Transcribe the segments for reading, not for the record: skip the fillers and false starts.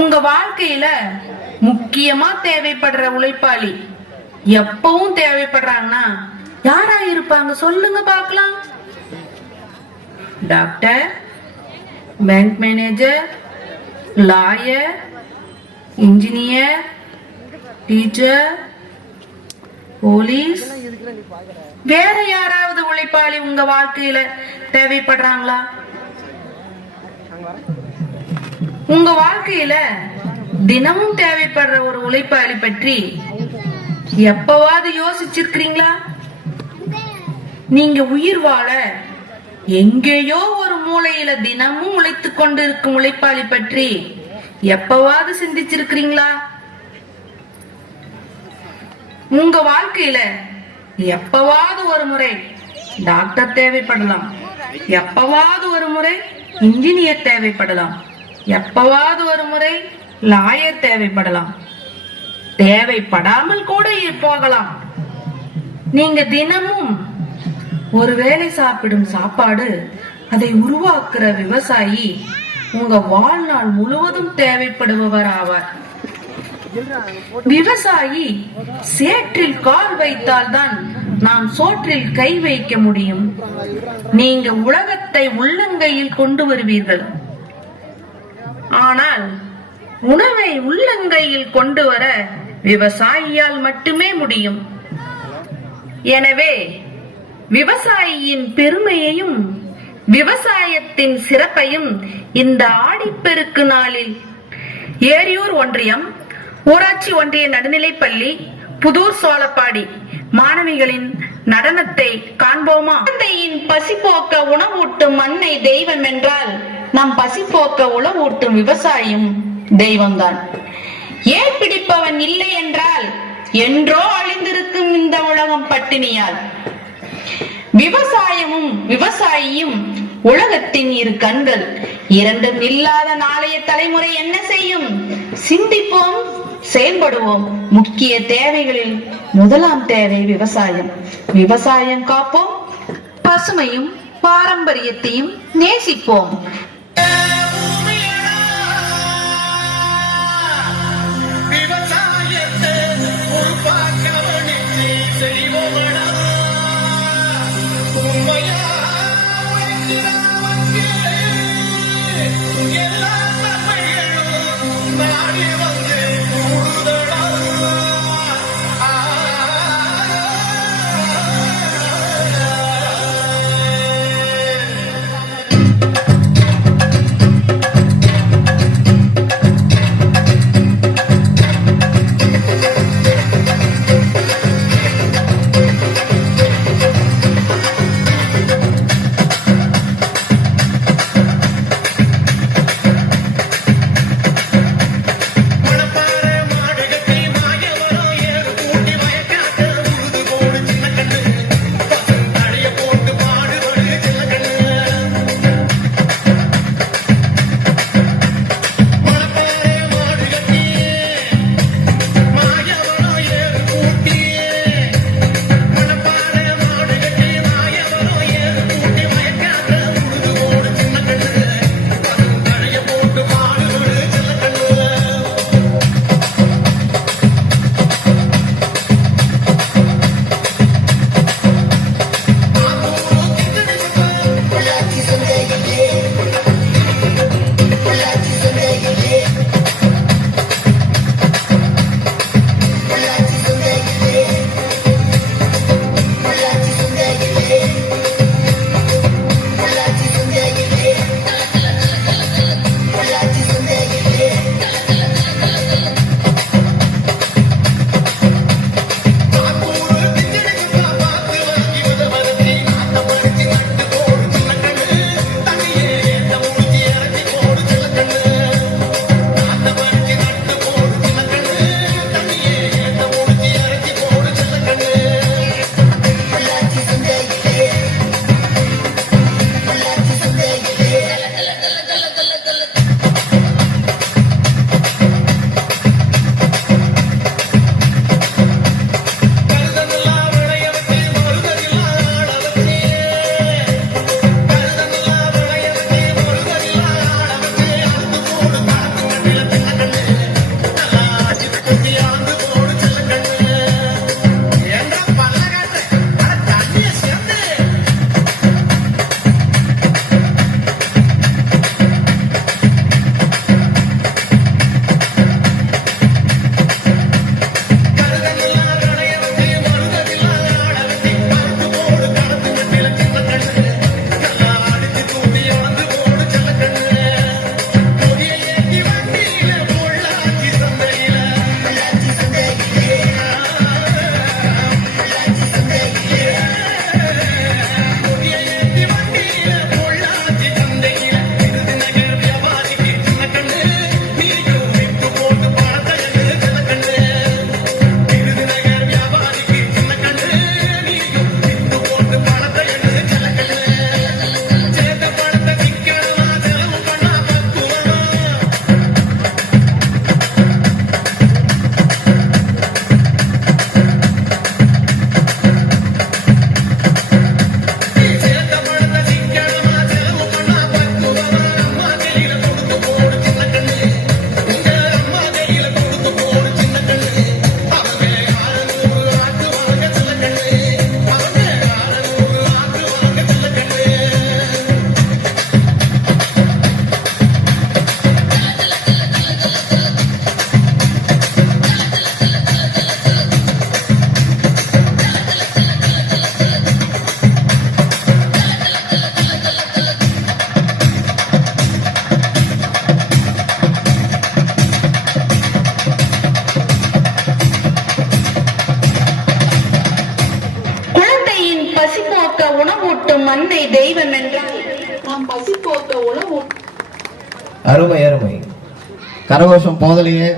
உங்க வாழ்க்கையில முக்கியமா தேவைப்படுற உழைப்பாளி எப்பவும் தேவைப்படுறாங்கன்னா யாரா இருப்பாங்க சொல்லுங்க பாக்கலாம். Doctor, bank manager, lawyer, engineer, teacher, police, வேற யாராவது உழைப்பாளி உங்க வாழ்க்கையில தேவைப்படுறாங்களா? உங்க வாழ்க்கையில தினமும் தேவைப்படுற ஒரு உழைப்பாளி பற்றி எப்பவாவது யோசிச்சிருக்கிறீங்களா? நீங்க உயிர் வாழ எங்கேயோ ஒரு மூலையில தினமும் உழைத்துக் கொண்டிருக்கும் உழைப்பாளி பற்றி எப்பவாவது சிந்திச்சிருக்கிறீங்களா? உங்க வாழ்க்கையில எப்பவாவது ஒரு முறை டாக்டர் தேவைப்படலாம், எப்பவாவது ஒரு முறை இன்ஜினியர் தேவைப்படலாம், எப்பவாவது ஒரு முறை லாயர் தேவைப்படலாம், தேவைப்படாமல் கூட போகலாம். நீங்க தினமும் ஒருவேளை சாப்பிடும் சாப்பாடு, அதை உருவாக்குற விவசாயி உங்க வாழ்நாள் முழுவதும் தேவைப்படுபவர் ஆவார். விவசாயி சேற்றில் கால் வைத்தால்தான் நாம் சோற்றில் கை வைக்க முடியும். நீங்க உலகத்தை உள்ளங்கையில் கொண்டு வருவீர்கள், ஆனால் உணவை உள்ளங்கையில் கொண்டு வர விவசாயியால் மட்டுமே முடியும். எனவே விவசாயியின் பெருமையையும் விவசாயத்தின் சிறப்பையும் இந்த ஆடிப்பெருக்கு நாளில் ஏரியூர் ஒன்றியம் ஊராட்சி ஒன்றிய நடுநிலைப்பள்ளி புதூர் சோழப்பாடி மாணவிகளின் நடனத்தை காண்போமா? குழந்தையின் பசி போக்க உணவூட்டும் மண்ணை தெய்வம் என்றால் நம் பசி போக்க உணவூட்டும் விவசாயம் தெய்வம்தான். ஏன் பிடிப்பவன் இல்லை என்றால் என்றோ அழிந்திருக்கும் இந்த உலகம் பட்டினியால். விவசாயமும் விவசாயியும் உலகத்தின் இரு கண்கள். இரண்டும் இல்லாத நாளைய தலைமுறை என்ன செய்யும்? சிந்திப்போம், செயல்படுவோம். முக்கிய தேவைகளில் முதலாம் தேவை விவசாயம். விவசாயம் காப்போம், பசுமையும் பாரம்பரியத்தையும் நேசிப்போம். நம் அன்னை தெய்வம் என்றால் நாம் பசி போக்க உணவும். அருமை அருமை. கரகோஷம் போதலையே.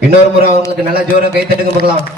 இன்னொரு முறை அவங்களுக்கு நல்லா ஜோரா கை தட்டுங்க பார்க்கலாம்.